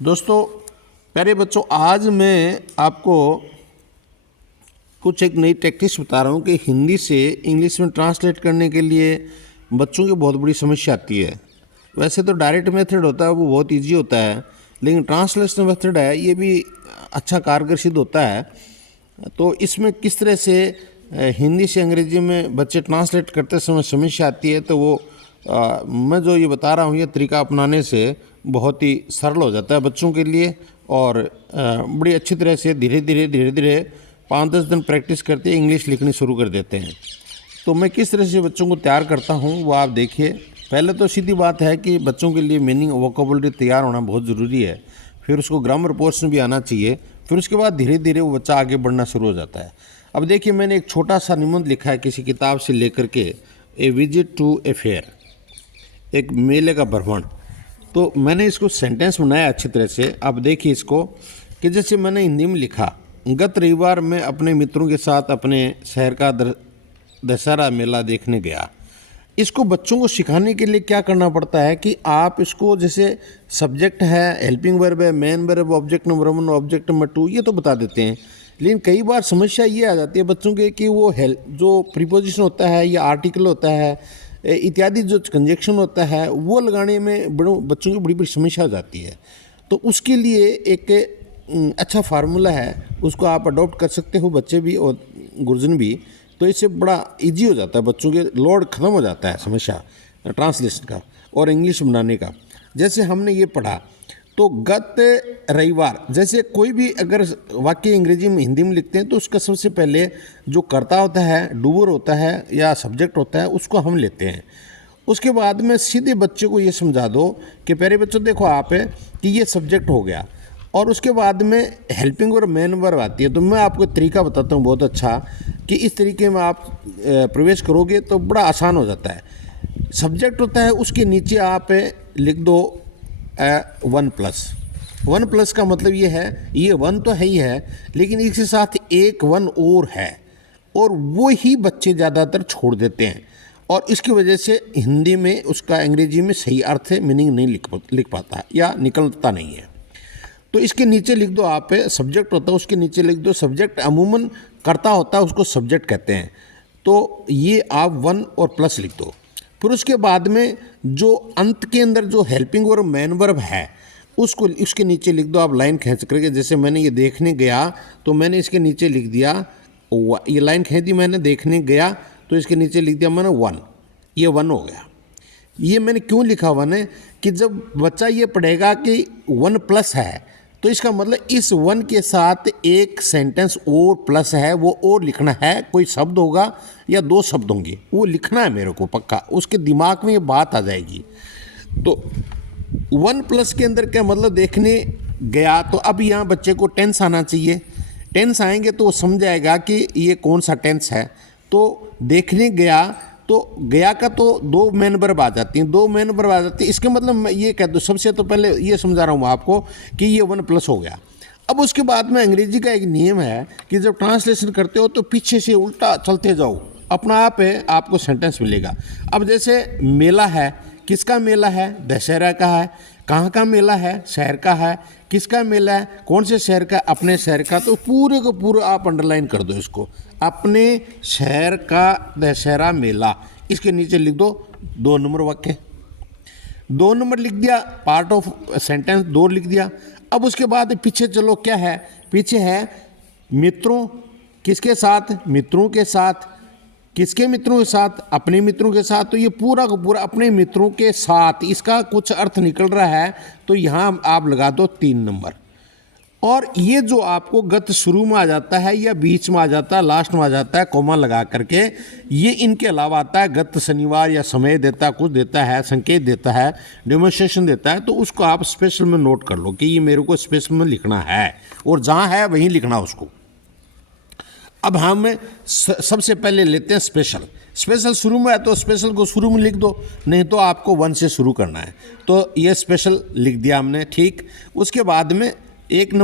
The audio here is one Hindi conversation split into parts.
दोस्तों, प्यारे बच्चों, आज मैं आपको कुछ एक नई टेक्निक्स बता रहा हूँ कि हिंदी से इंग्लिश में ट्रांसलेट करने के लिए बच्चों की बहुत बड़ी समस्या आती है। वैसे तो डायरेक्ट मेथड होता है, वो बहुत इजी होता है, लेकिन ट्रांसलेशन मेथड है, ये भी अच्छा कारगर सिद्ध होता है। तो इसमें किस तरह से हिंदी से अंग्रेजी में बच्चे ट्रांसलेट करते समय समस्या आती है, तो वो मैं जो ये बता रहा हूँ, ये तरीका अपनाने से बहुत ही सरल हो जाता है बच्चों के लिए। और बड़ी अच्छी तरह से धीरे धीरे 5-10 दिन प्रैक्टिस करते इंग्लिश लिखनी शुरू कर देते हैं। तो मैं किस तरह से बच्चों को तैयार करता हूँ वो आप देखिए। पहले तो सीधी बात है कि बच्चों के लिए मीनिंग वोकेबुलरी तैयार होना बहुत ज़रूरी है, फिर उसको ग्रामर पोर्शन भी आना चाहिए, फिर उसके बाद धीरे धीरे वो बच्चा आगे बढ़ना शुरू हो जाता है। अब देखिए, मैंने एक छोटा सा निबंध लिखा है किसी किताब से लेकर के, ए विजिट टू ए फेयर, एक मेले का भ्रमण। तो मैंने इसको सेंटेंस बनाया अच्छी तरह से। अब देखिए इसको, कि जैसे मैंने हिंदी में लिखा, गत रविवार मैं अपने मित्रों के साथ अपने शहर का दशहरा मेला देखने गया। इसको बच्चों को सिखाने के लिए क्या करना पड़ता है कि आप इसको, जैसे सब्जेक्ट है, हेल्पिंग वर्ब है, main verb, object number 1, object number 2, ये तो बता देते हैं। लेकिन कई बार समस्या ये आ जाती है बच्चों के कि वो जो प्रीपोजिशन होता है या आर्टिकल होता है इत्यादि, जो कंजक्शन होता है, वो लगाने में बच्चों की बड़ी बड़ी समस्या हो जाती है। तो उसके लिए एक अच्छा फार्मूला है, उसको आप अडॉप्ट कर सकते हो, बच्चे भी और गुरजन भी। तो इससे बड़ा इजी हो जाता है, बच्चों के लोड ख़त्म हो जाता है समस्या ट्रांसलेशन का और इंग्लिश बनाने का। जैसे हमने ये पढ़ा, तो गत रविवार, जैसे कोई भी अगर वाक्य अंग्रेजी में हिंदी में लिखते हैं तो उसका सबसे पहले जो कर्ता होता है, डूअर होता है या सब्जेक्ट होता है, उसको हम लेते हैं। उसके बाद में सीधे बच्चे को ये समझा दो कि प्यारे बच्चों देखो आप है कि ये सब्जेक्ट हो गया, और उसके बाद में हेल्पिंग और मेन वर्ब आती है। तो मैं आपको एक तरीका बताता हूँ बहुत अच्छा, कि इस तरीके में आप प्रवेश करोगे तो बड़ा आसान हो जाता है। सब्जेक्ट होता है, उसके नीचे आप लिख दो 1+। का मतलब ये है, ये 1 तो है ही है, लेकिन इसके साथ एक 1 और है, और वो ही बच्चे ज़्यादातर छोड़ देते हैं, और इसकी वजह से हिंदी में उसका अंग्रेजी में सही अर्थ है, मीनिंग नहीं लिख पाता या निकलता नहीं है। तो इसके नीचे लिख दो आप, सब्जेक्ट होता है उसके नीचे लिख दो, सब्जेक्ट अमूमन कर्ता होता है, उसको सब्जेक्ट कहते हैं। तो ये आप 1 और प्लस लिख दो। फिर उसके बाद में जो अंत के अंदर जो हेल्पिंग वर्ब मेन वर्ब है, उसको उसके नीचे लिख दो आप लाइन खींच करके। जैसे मैंने ये देखने गया, तो मैंने इसके नीचे लिख दिया, ये लाइन खींच दी मैंने, देखने गया, तो इसके नीचे लिख दिया मैंने 1, ये 1 हो गया। ये मैंने क्यों लिखा 1 है कि जब बच्चा ये पढ़ेगा कि 1+ है, तो इसका मतलब इस 1 के साथ एक सेंटेंस और प्लस है, वो और लिखना है, कोई शब्द होगा या 2 शब्द होंगे, वो लिखना है मेरे को पक्का, उसके दिमाग में ये बात आ जाएगी। तो 1+ के अंदर क्या मतलब, देखने गया, तो अब यहाँ बच्चे को टेंस आना चाहिए। टेंस आएंगे तो वो समझ आएगा कि ये कौन सा टेंस है। तो देखने गया, तो गया का तो 2 मेन वर्ब आ जाती हैं, 2 मेन वर्ब आ जाती है। इसके मतलब मैं ये कह दूँ, सबसे तो पहले ये समझा रहा हूँ आपको कि ये 1+ हो गया। अब उसके बाद में अंग्रेजी का एक नियम है कि जब ट्रांसलेशन करते हो तो पीछे से उल्टा चलते जाओ, अपना आप है, आपको सेंटेंस मिलेगा। अब जैसे मेला है, किसका मेला है? दशहरा का है। कहाँ का मेला है? शहर का है। किसका मेला है? कौन से शहर का? अपने शहर का। तो पूरे को पूरा आप अंडरलाइन कर दो इसको, अपने शहर का दशहरा मेला। इसके नीचे लिख दो 2 नंबर वाक्य, 2 नंबर लिख दिया, पार्ट ऑफ सेंटेंस 2 लिख दिया। अब उसके बाद पीछे चलो, क्या है? पीछे है मित्रों, किसके साथ? मित्रों के साथ। किसके मित्रों के साथ? अपने मित्रों के साथ। तो ये पूरा का पूरा अपने मित्रों के साथ, इसका कुछ अर्थ निकल रहा है, तो यहाँ आप लगा दो 3 नंबर। और ये जो आपको गत शुरू में आ जाता है या बीच में आ जाता है, लास्ट में आ जाता है कोमा लगा करके, ये इनके अलावा आता है गत शनिवार, या समय देता है, कुछ देता है, संकेत देता है, डेमोन्स्ट्रेशन देता है। तो उसको आप स्पेशल में नोट कर लो कि ये मेरे को स्पेशल में लिखना है, और जहाँ है वहीं लिखना उसको। अब हम सबसे पहले लेते हैं स्पेशल। स्पेशल शुरू में है तो स्पेशल को शुरू में लिख दो, नहीं तो आपको 1 से शुरू करना है। तो ये स्पेशल लिख दिया हमने, ठीक। उसके बाद में एक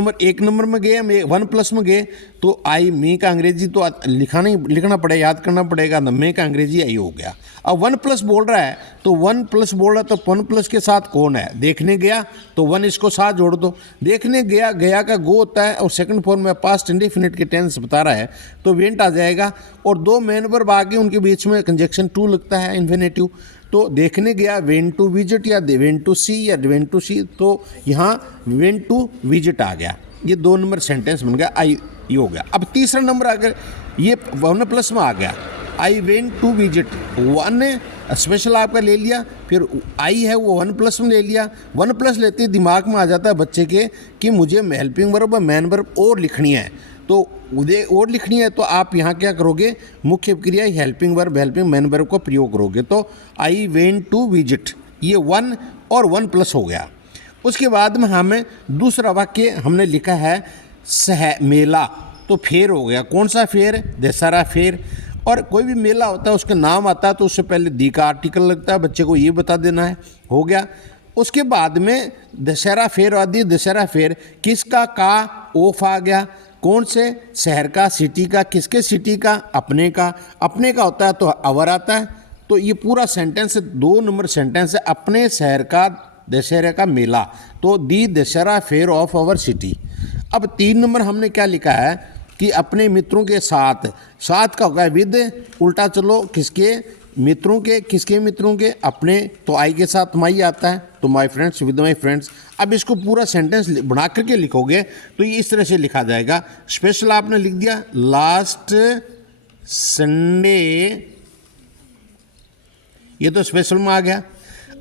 नंबर में गए हम 1+ में गए तो आई मी का अंग्रेजी तो लिखना पड़ेगा, याद करना पड़ेगा, न मे का अंग्रेजी आई हो गया। अब 1+ बोल रहा है तो 1+ बोल रहा है तो 1+ के साथ कौन है, देखने गया तो 1 इसको साथ जोड़ दो, देखने गया का गो होता है और सेकंड फॉर्म में पास्ट इंडेफिनिट के टेंस बता रहा है तो वेंट आ जाएगा, और 2 मेन वर्ब आगे उनके बीच में कंजक्शन टू लगता है इन्फिनेटिव। तो देखने गया वेंट टू विजिट या वेंट टू सी या वेंट टू सी, तो यहाँ वेंट टू विजिट आ गया। ये 2 नंबर सेंटेंस बन गया, आई ये हो गया। अब तीसरा नंबर अगर ये 1+ में आ गया, I went to visit, 1 special आपका ले लिया, फिर आई है वो 1+ में ले लिया। 1+ लेते दिमाग में आ जाता है बच्चे के कि मुझे हेल्पिंग वर्ब मैन वर्ब और लिखनी है, तो उदय और लिखनी है, तो आप यहाँ क्या करोगे, मुख्य क्रिया helping verb helping man verb को प्रयोग करोगे। तो आई वेंट टू विजिट, ये 1 और 1+ हो गया। उसके बाद में हमें दूसरा वाक्य हमने लिखा है मेला, तो फेर हो गया। कौन सा फेर, दशहरा फेर। और कोई भी मेला होता है उसका नाम आता है तो उससे पहले दी का आर्टिकल लगता है, बच्चे को ये बता देना है, हो गया। उसके बाद में दशहरा फेर आदि, दशहरा फेर किसका का ऑफ आ गया, कौन से शहर का, सिटी का, किसके सिटी का, अपने का, अपने का होता है तो अवर आता है। तो ये पूरा सेंटेंस 2 नंबर सेंटेंस है, अपने शहर का दशहरे का मेला, तो the Dussehra fair of our city. अब 3 नंबर हमने क्या लिखा है कि अपने मित्रों के साथ, साथ का होगा विद, उल्टा चलो किसके मित्रों के, किसके मित्रों के, अपने, तो आई के साथ माई आता है तो my friends, with my friends. अब इसको पूरा सेंटेंस बना करके लिखोगे तो ये इस तरह से लिखा जाएगा। स्पेशल आपने लिख दिया लास्ट संडे, ये तो स्पेशल में आ गया।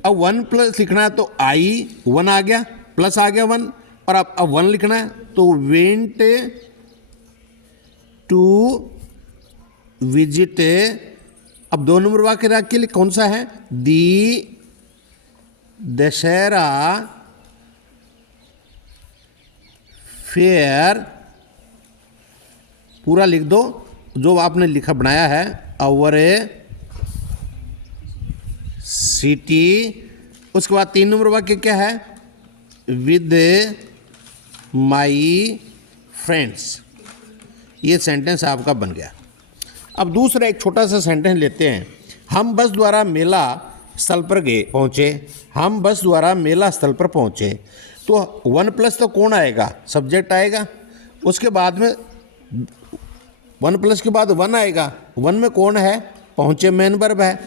अब 1+ लिखना है तो आई 1 आ गया, प्लस आ गया 1, और अब 1 लिखना है तो वेंट टू विजिट। अब 2 नंबर वाक्य के लिए कौन सा है, दी दशहरा फेयर, पूरा लिख दो जो आपने लिखा बनाया है, आवर सिटी। उसके बाद 3 नंबर वाक्य क्या है, विद माई फ्रेंड्स। ये सेंटेंस आपका बन गया। अब दूसरा एक छोटा सा सेंटेंस लेते हैं। हम बस द्वारा मेला स्थल पर पहुँचे, हम बस द्वारा मेला स्थल पर पहुँचे, तो 1+ तो कौन आएगा, सब्जेक्ट आएगा। उसके बाद में 1+ के बाद 1 आएगा, 1 में कौन है, पहुँचे मैन वर्ब है।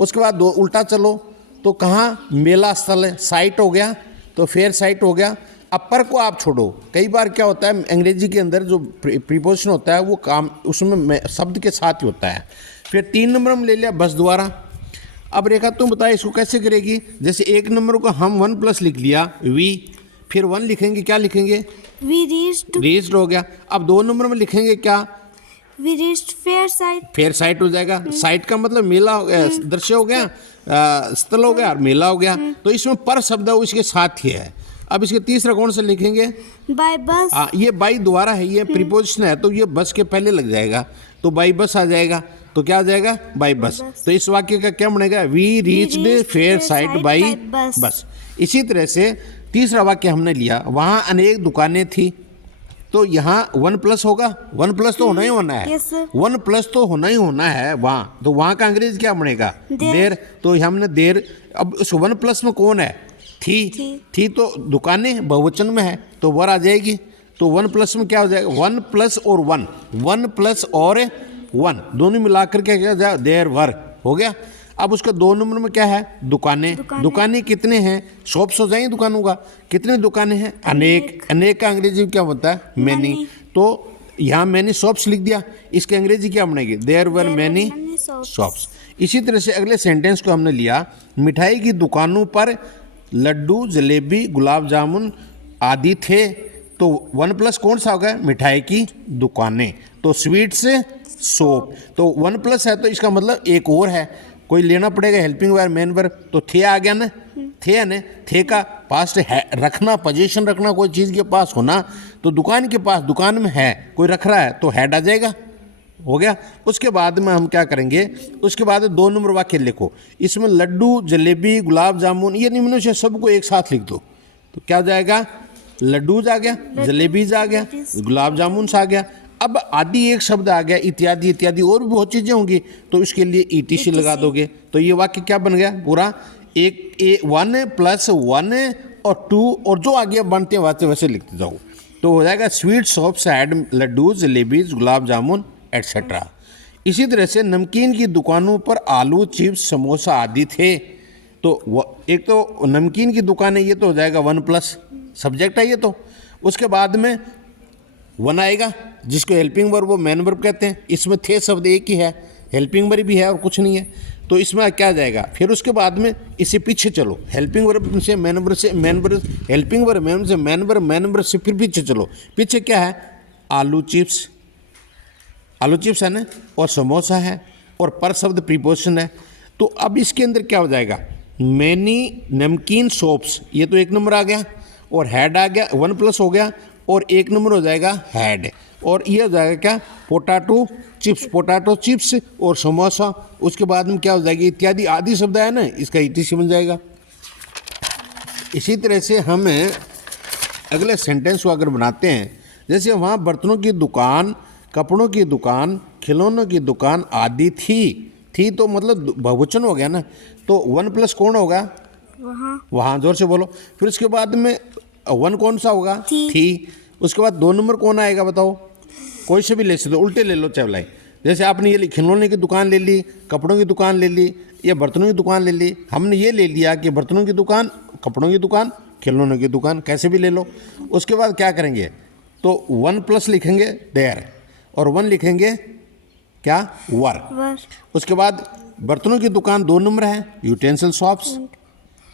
उसके बाद 2 उल्टा चलो तो कहाँ, मेला स्थल है, साइट हो गया तो फेयर साइट हो गया। अब पर को आप छोड़ो, कई बार क्या होता है अंग्रेजी के अंदर जो प्रीपोजिशन होता है वो काम उसमें शब्द के साथ ही होता है। फिर 3 नंबर में ले लिया बस द्वारा। अब रेखा तुम बताए इसको कैसे करेगी, जैसे 1 नंबर को हम 1+ लिख लिया वी, फिर 1 लिखेंगे, क्या लिखेंगे, वी रीच्ड हो गया। अब 2 नंबर में लिखेंगे क्या, we reached fair site, fair site हो जाएगा। साइट का मतलब मेला हो गया, दृश्य हो गया, स्थल हो गया और मेला हो गया। तो इसमें पर शब्द है वो इसके साथ ही है। अब इसके तीसरा कौन सा लिखेंगे, बाय बस। ये बाई द्वारा है, ये प्रीपोजिशन है तो ये बस के पहले लग जाएगा तो बाई बस आ जाएगा, तो क्या आ जाएगा, बाई बस। तो इस वाक्य का क्या बनेगा, we reached fair site by bus. इसी तरह से तीसरा वाक्य हमने लिया, वहाँ अनेक दुकानें थी, तो यहाँ 1+ होगा, 1+ तो होना ही होना है, 1+ तो होना ही होना है वहाँ, तो वहाँ का अंग्रेजी क्या बनेगा, देर। तो हमने देर, अब उस 1+ में कौन है, थी तो दुकानें बहुवचन में है तो वर आ जाएगी। तो 1+ में क्या हो जाएगा, 1+ और 1, 1+ और 1 दोनों मिलाकर के क्या जाए, देर वर हो गया। अब उसका 2 नंबर में क्या है, दुकानें कितने हैं, शॉप्स हो जाएंगे दुकानों का, कितने दुकानें हैं, अनेक। अनेक का अंग्रेजी क्या होता है, मैनी। तो यहाँ मैनी शॉप्स लिख दिया, इसके अंग्रेजी क्या बनेगी, देयर वर मैनी शॉप्स। इसी तरह से अगले सेंटेंस को हमने लिया, मिठाई की दुकानों पर लड्डू, जलेबी, गुलाब जामुन आदि थे, तो 1+ कौन सा होगा, मिठाई की दुकानें, तो स्वीट्स सोप। तो 1+ है तो इसका मतलब एक और है, कोई लेना पड़ेगा हेल्पिंग वर्ब मैन वर्ब, तो थे आ गया ना, थे है ना, थे का पास्ट है, रखना, पोजीशन रखना, कोई चीज़ के पास होना, तो दुकान के पास, दुकान में है, कोई रख रहा है तो हेड आ जाएगा, हो गया। उसके बाद में हम क्या करेंगे, उसके बाद 2 नंबर वाक्य लिखो, इसमें लड्डू, जलेबी, गुलाब जामुन, ये निम्न से सबको एक साथ लिख दो, तो क्या हो जाएगा, लड्डूज आ गया, जलेबीज आ गया, गुलाब जामुन आ गया। अब आदि एक शब्द आ गया, इत्यादि इत्यादि और भी बहुत चीज़ें होंगी, तो इसके लिए ईटीसी लगा दोगे तो ये वाक्य क्या बन गया पूरा, एक 1 + 1 और 2 और जो आगे बनते हैं वैसे वैसे लिखते जाओ, तो हो जाएगा sweet shops had laddoo, jalebis, gulab jamun etcetera. इसी तरह से नमकीन की दुकानों पर आलू, चिप्स, समोसा आदि थे। तो एक तो नमकीन की दुकान है, ये तो हो जाएगा 1+ सब्जेक्ट है ये तो। उसके बाद में 1 आएगा जिसको हेल्पिंग वर्ब वो मैन वर्ब कहते हैं। इसमें थे शब्द एक ही है, हेल्पिंग वर्ब भी है और कुछ नहीं है, तो इसमें क्या जाएगा। फिर उसके बाद में इससे पीछे चलो, हेल्पिंग वर्ब से मैन वर्ब से man verb, helping verb man से मैन वर्ब, मैन वर्ब से फिर पीछे चलो। पीछे क्या है, आलू चिप्स, आलू चिप्स है ना, और समोसा है, और पर शब्द प्रीपोजिशन है। तो अब इसके अंदर क्या हो जाएगा, मैनी नमकीन शॉप्स, ये तो 1 नंबर आ गया, और हैड आ गया 1+ हो गया, और 1 नंबर हो जाएगा हैड, और ये हो जाएगा क्या, पोटैटो चिप्स, पोटैटो चिप्स और समोसा। उसके बाद में क्या हो जाएगी, इत्यादि आदि शब्द है ना, इसका ईटीसी बन जाएगा। इसी तरह से हम अगले सेंटेंस को अगर बनाते हैं, जैसे वहाँ बर्तनों की दुकान, कपड़ों की दुकान, खिलौनों की दुकान आदि थी तो मतलब बहुवचन हो गया ना, तो 1+ कौन होगा, वहाँ जोर से बोलो। फिर उसके बाद में 1 कौन सा होगा, थी। उसके बाद 2 नंबर कौन आएगा बताओ, कोई से भी ले सकते हो, उल्टे ले लो चावलाई। जैसे आपने ये खिलौने की दुकान ले ली, कपड़ों की दुकान ले ली, या बर्तनों की दुकान ले ली, हमने ये ले लिया कि बर्तनों की दुकान, कपड़ों की दुकान, खिलौनों की दुकान, कैसे भी ले लो। उसके बाद क्या करेंगे, तो 1+ लिखेंगे देयर, और 1 लिखेंगे क्या, वर। उसके बाद बर्तनों की दुकान 2 नंबर है, यूटेंसिल शॉप्स,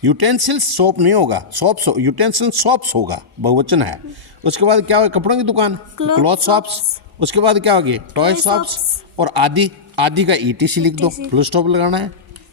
यूटेंसिल शॉप नहीं होगा, शॉप्स, यूटेंसिल शॉप्स होगा, बहुवचन है। उसके बाद क्या होगा, कपड़ों की दुकान, क्लॉथ शॉप्स। उसके बाद क्या होगी, टॉय शॉप्स, और आदि का ईटीसी लिख दो, फुल स्टॉप लगाना है,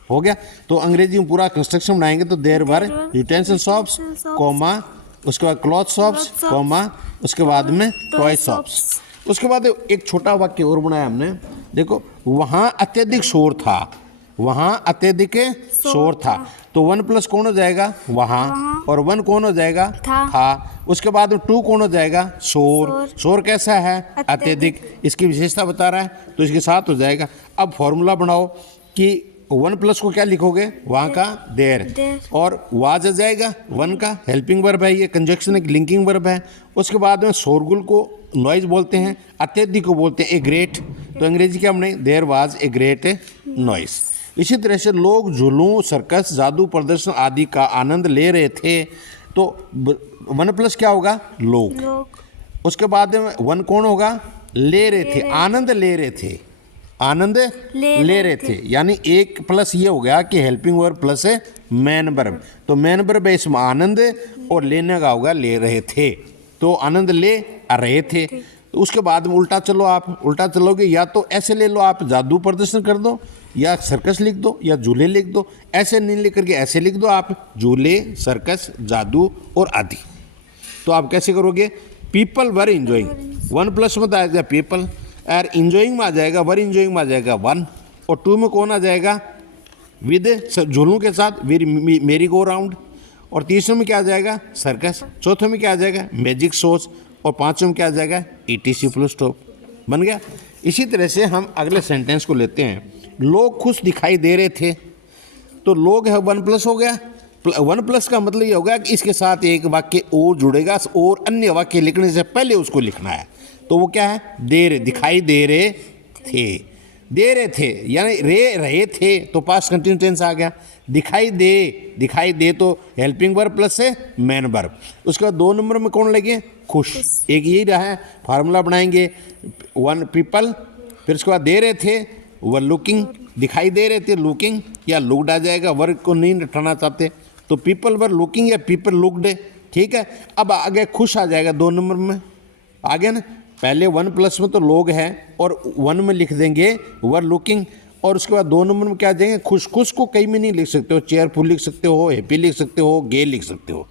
हो गया। तो अंग्रेजी में पूरा कंस्ट्रक्शन बनाएंगे तो there were utensil shops, comma, उसके बाद क्लॉथ शॉप्स, कॉमा, उसके बाद में टॉय शॉप्स। उसके बाद एक छोटा वाक्य और बनाया हमने, देखो, वहाँ अत्यधिक शोर था, वहाँ अत्यधिक शोर था, तो 1+ कौन हो जाएगा, वहाँ, और 1 कौन हो जाएगा, था। उसके बाद 2 कौन हो जाएगा, शोर कैसा है, अत्यधिक, इसकी विशेषता बता रहा है, तो इसके साथ हो जाएगा। अब फॉर्मूला बनाओ कि 1+ को क्या लिखोगे, वहाँ का देर, और वाज आ जाएगा 1 का, हेल्पिंग वर्ब है, ये कंजक्शन एक लिंकिंग वर्ब है। उसके बाद में शोरगुल को नॉइज बोलते हैं, अत्यधिक को बोलते हैं ए ग्रेट, तो अंग्रेजी क्या बनाए, there was a great noise. इसी तरह से लोग जुलूं, सर्कस, जादू प्रदर्शन आदि का आनंद ले रहे थे, तो 1+ क्या होगा, लोग। उसके बाद में 1 कौन होगा, ले रहे थे, आनंद ले रहे थे, आनंद ले रहे थे, यानी 1+ ये हो गया कि helping verb plus man verb, तो मैन वर्ब है इसमें आनंद, और लेने का होगा ले रहे थे, तो आनंद ले रहे थे। तो उसके बाद में उल्टा चलो, आप उल्टा चलोगे, या तो ऐसे ले लो आप, जादू प्रदर्शन कर दो, या सर्कस लिख दो, या झूले लिख दो। ऐसे नहीं लिख करके ऐसे लिख दो आप, झूले, सर्कस, जादू और आदि। तो आप कैसे करोगे, पीपल वर इंजॉइंग, 1+ में तो आ जाएगा पीपल, और इंजॉइंग में आ जाएगा, वर इंजॉइंग में आ जाएगा 1, और 2 में कौन आ जाएगा, विद झूलों के साथ मेरी गो राउंड, और तीसरे में क्या आ जाएगा, सर्कस, चौथे में क्या आ जाएगा, मैजिक शोज, और पाँचवें में क्या आ जाएगा, ईटीसी फुल स्टॉप, बन गया। इसी तरह से हम अगले सेंटेंस को लेते हैं, लोग खुश दिखाई दे रहे थे, तो लोग है 1+ हो गया, 1+ का मतलब ये होगा कि इसके साथ एक वाक्य और जुड़ेगा, और अन्य वाक्य लिखने से पहले उसको लिखना है, तो वो क्या है, दिखाई दे रहे थे, यानी रहे थे, तो पास्ट कंटिन्यूस टेंस आ गया। दिखाई दे तो हेल्पिंग वर्ब प्लस से मैन वर्ब। उसके बाद 2 नंबर में कौन लगे, खुश, एक यही रहा है, फार्मूला बनाएंगे 1 पीपल, फिर उसके बाद दे रहे थे, वर लुकिंग, दिखाई दे रहे थे, लुकिंग, या लुक्ड आ जाएगा, वर्ग को नहीं हटाना चाहते, तो पीपल वर लुकिंग या पीपल लुक्ड, ठीक है। अब आगे खुश आ जाएगा 2 नंबर में, आ गया ना, पहले 1+ में तो लोग हैं, और 1 में लिख देंगे वर लुकिंग, और उसके बाद 2 नंबर में क्या आ जाएंगे, खुश को कहीं में नहीं लिख सकते हो, चेयरफुल लिख सकते हो, हैप्पी लिख सकते हो, गे लिख सकते हो।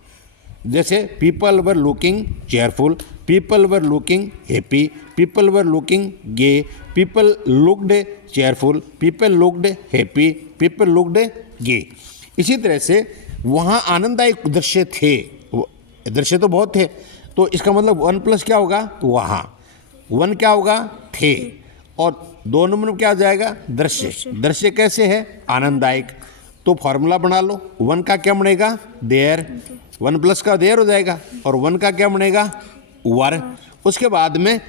जैसे people were looking cheerful, people were looking happy, people were looking gay, people looked cheerful, people looked happy, people looked gay. इसी तरह से वहाँ आनंददायक दृश्य थे, दृश्य तो बहुत थे, तो इसका मतलब 1 प्लस क्या होगा, वहाँ 1 क्या होगा, थे, और 2 नंबर में क्या आ जाएगा, दृश्य। दृश्य कैसे है, आनंददायक। तो फॉर्मूला बना लो, 1 का क्या बनेगा, देयर, 1 प्लस का देयर हो जाएगा, और 1 का क्या बनेगा, वर। उसके बाद में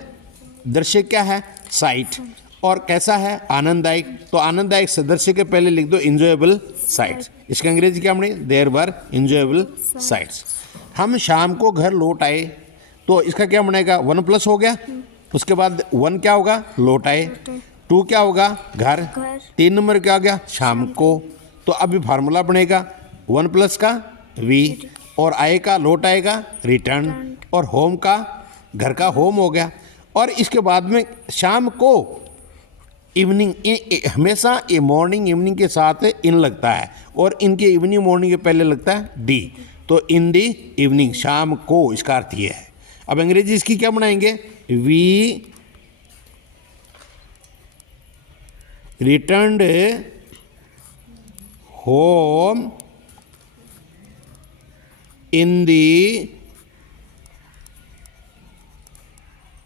दृश्य क्या है, साइट, और कैसा है, आनंददायक। तो आनंददायक दृश्य के पहले लिख दो इंजॉयबल साइट्स। इसका अंग्रेजी क्या बनेगी, देयर वर इंजॉयबल साइट्स। हम शाम को घर लौट आए, तो इसका क्या बनेगा, 1 प्लस हो गया, उसके बाद 1 क्या होगा, लौट आए, 2 क्या होगा, घर, 3 नंबर क्या हो गया, शाम को। तो अभी फार्मूला बनेगा 1 प्लस का वी, और आए का लौट आएगा रिटर्न, और होम का घर का होम हो गया। और इसके बाद में शाम को इवनिंग, हमेशा ये मॉर्निंग इवनिंग के साथ इन लगता है, और इनके इवनिंग मॉर्निंग के पहले लगता है डी। तो इन दी इवनिंग, शाम को, इसका अर्थ ये है। अब अंग्रेजी इसकी क्या बनाएंगे, we returned home in the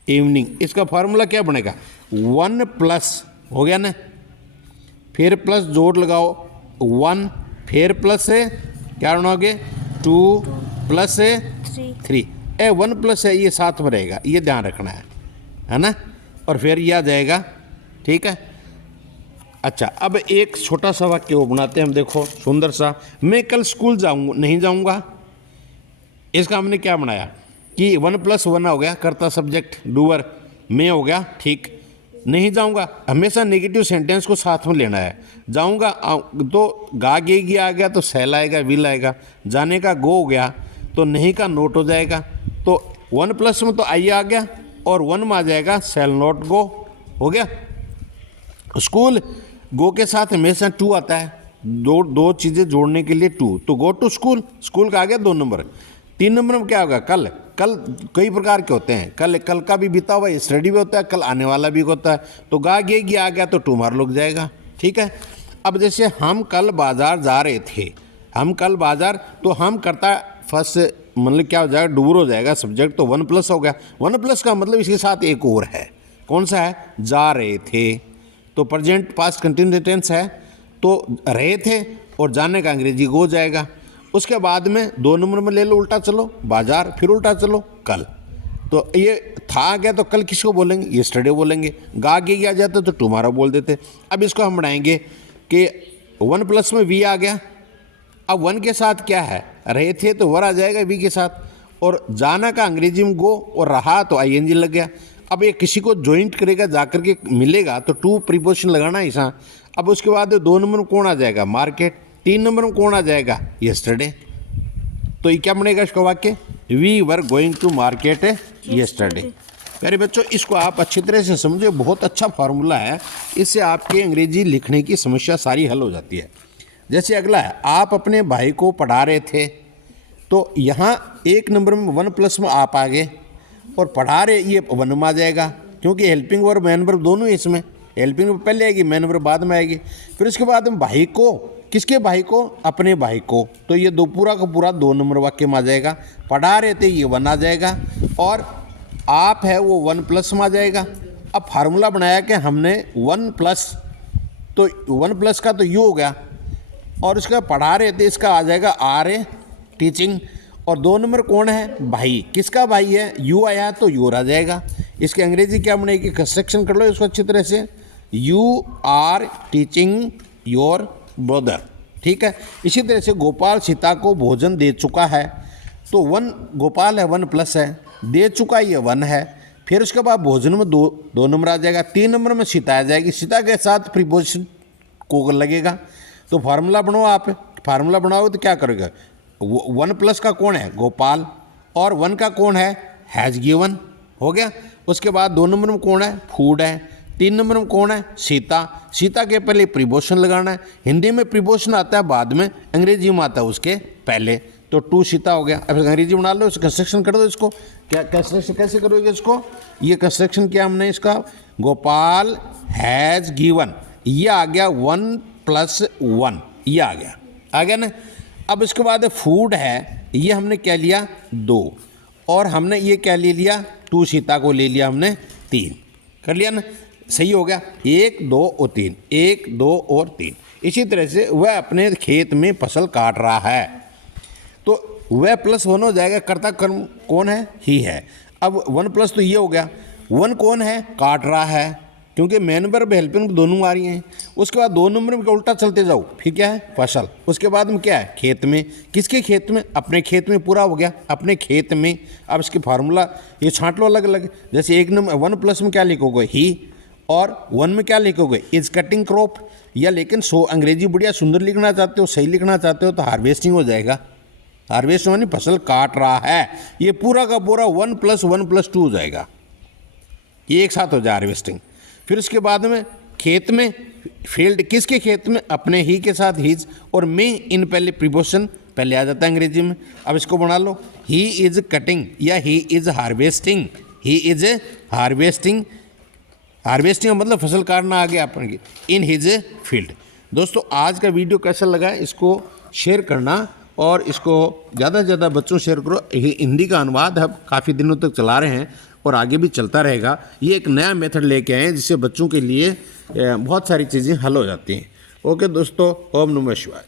evening. इसका फार्मूला क्या बनेगा, 1 प्लस हो गया ना, फिर प्लस जोड़ लगाओ 1, फिर प्लस से क्या बनाओगे, 2 प्लस से 3। 1 प्लस है, ये साथ में रहेगा, ये ध्यान रखना है ना, और फिर ये आ जाएगा, ठीक है। अच्छा, अब एक छोटा सा वाक्य वो बनाते हैं हम, देखो सुंदर सा। मैं कल स्कूल नहीं जाऊंगा। इसका हमने क्या बनाया कि 1 प्लस 1 हो गया, कर्ता सब्जेक्ट डूअर, मैं हो गया, ठीक। नहीं जाऊंगा, हमेशा नेगेटिव सेंटेंस को साथ में लेना है। जाऊंगा तो गा गेगी आ गया तो सेल आएगा, विल आएगा। जाने का गो हो गया तो नहीं का नोट हो जाएगा। तो 1 प्लस में तो आई आ गया, और 1 में आ जाएगा सेल नोट गो, हो गया। स्कूल, गो के साथ हमेशा 2 आता है, दो चीज़ें जोड़ने के लिए 2, तो गो टू स्कूल, स्कूल का आ गया 2 नंबर। 3 नंबर में क्या होगा, कल। कल कई प्रकार के होते हैं, कल का भी बीता हुआ स्टडी भी होता है, कल आने वाला भी होता है। तो गा गेगी आ गया तो टूमार लग जाएगा, ठीक है। अब जैसे हम कल बाजार जा रहे थे, हम कल बाजार, तो हम करता फर्स्ट मतलब क्या हो जाएगा, डूर हो जाएगा सब्जेक्ट, तो 1 प्लस हो गया। 1 प्लस का मतलब इसके साथ एक और है, कौन सा है, जा रहे थे। तो प्रेजेंट पास्ट कंटिन्यूस टेंस है, तो रहे थे, और जाने का अंग्रेजी गो जाएगा। उसके बाद में 2 नंबर में ले लो, उल्टा चलो बाजार, फिर उल्टा चलो कल। तो ये था आ गया तो कल किसको बोलेंगे, यस्टरडे बोलेंगे। गा गे आ जाता तो टुमारो बोल देते। अब इसको हम बनाएंगे कि 1 प्लस में वी आ गया। अब 1 के साथ क्या है, रहे थे तो वर आ जाएगा वी के साथ, और जाना का अंग्रेजी में गो, और रहा तो ING लग गया। अब ये किसी को ज्वाइंट करेगा, जाकर के मिलेगा तो 2 प्रीपोजिशन लगाना है ऐसा। अब उसके बाद 2 नंबर में कौन आ जाएगा, मार्केट। 3 नंबर में कौन आ जाएगा, यस्टरडे। तो ये क्या बनेगा इसका वाक्य, we were going to market yesterday. प्यारे बच्चों, इसको आप अच्छी तरह से समझे, बहुत अच्छा फार्मूला है, इससे आपके अंग्रेजी लिखने की समस्या सारी हल हो जाती है। जैसे अगला है, आप अपने भाई को पढ़ा रहे थे, तो यहाँ 1 नंबर में 1 प्लस में आप आ गए, और पढ़ा रहे ये 1 में आ जाएगा, क्योंकि हेल्पिंग वर्ब मैन वर्ब दोनों इसमें, हेल्पिंग वर्ब पहले आएगी, मैन वर्ब बाद में आएगी। फिर उसके बाद में भाई को, किसके भाई को, अपने भाई को, तो ये पूरा का पूरा 2 नंबर वाक्य में आ जाएगा। पढ़ा रहे थे ये 1 आ जाएगा, और आप है वो 1 प्लस में आ जाएगा। अब फार्मूला बनाया कि हमने 1 प्लस, तो 1 प्लस का तो यू हो गया, और इसका पढ़ा रहे थे इसका आ जाएगा आर ए टीचिंग, और 2 नंबर कौन है, भाई। किसका भाई है, यू आया तो यूर आ जाएगा। इसकी अंग्रेजी क्या बनेगी, कंस्ट्रक्शन कर लो इसको अच्छी तरह से, you are teaching your brother, ठीक है। इसी तरह से गोपाल सीता को भोजन दे चुका है, तो 1 गोपाल है, 1 प्लस है, दे चुका ये 1 है। फिर उसके बाद भोजन में 2 नंबर आ जाएगा। 3 नंबर में सीता आ जाएगी, सीता के साथ प्रीपोजिशन को लगेगा। तो फार्मूला बनाओ, आप फार्मूला बनाओगे तो क्या करोगे, 1 प्लस का कौन है, गोपाल, और 1 का कौन है, हैज़ गिवन, हो गया। उसके बाद 2 नंबर में कौन है, फूड है। 3 नंबर में कौन है, सीता। सीता के पहले प्रीपोजिशन लगाना है। हिंदी में प्रीपोजिशन आता है बाद में, अंग्रेजी में आता है उसके पहले। तो 2 सीता हो गया। अब अंग्रेजी बना लो, कंस्ट्रक्शन कर दो इसको। क्या कंस्ट्रक्शन कैसे करोगे इसको, ये कंस्ट्रक्शन किया हमने इसका, गोपाल हैज़ गिवन, ये आ गया 1 प्लस 1, ये आ गया ना। अब इसके बाद फूड है, ये हमने क्या लिया 2, और हमने ये क्या ले लिया 2 सीता को ले लिया हमने 3, कर लिया ना, सही हो गया। 1 2 और 3, 1 2 और 3। इसी तरह से वह अपने खेत में फसल काट रहा है, तो वह +1 हो जाएगा। कर्ता कर्म कौन है, ही है। अब 1 प्लस तो ये हो गया, 1 कौन है, काट रहा है, क्योंकि मेन वर्ब हेल्पिंग दोनों आ रही हैं। उसके बाद 2 नंबर में उल्टा चलते जाओ, फिर क्या है फसल। उसके बाद में क्या है खेत में, किसके खेत में, अपने खेत में, पूरा हो गया अपने खेत में। अब इसके फार्मूला ये छांट लो अलग अलग, जैसे 1 नंबर 1 प्लस में क्या लिखोगे ही, और 1 में क्या लिखोगे इज कटिंग क्रॉप, या लेकिन अंग्रेजी बढ़िया सुंदर लिखना चाहते हो, सही लिखना चाहते हो तो हार्वेस्टिंग हो जाएगा। हार्वेस्ट यानी फसल काट रहा है, ये पूरा का पूरा 1 + 1 + 2 हो जाएगा, ये एक साथ हो जाए हार्वेस्टिंग। फिर उसके बाद में खेत में, फील्ड किसके खेत में, अपने ही के साथ हीज, और में इन पहले प्रीपोजिशन पहले आ जाता है अंग्रेजी में। अब इसको बना लो, ही इज कटिंग या he is harvesting, he is harvesting, harvesting का मतलब फसल काटना आ गया अपन इन हिज फील्ड। दोस्तों आज का वीडियो कैसा लगा इसको शेयर करना, और इसको ज़्यादा से ज़्यादा बच्चों शेयर करो। हिंदी का अनुवाद हम काफ़ी दिनों तक चला रहे हैं और आगे भी चलता रहेगा। ये एक नया मेथड लेके आए हैं जिससे बच्चों के लिए बहुत सारी चीज़ें हल हो जाती हैं। ओके दोस्तों, ओम नमः शिवाय।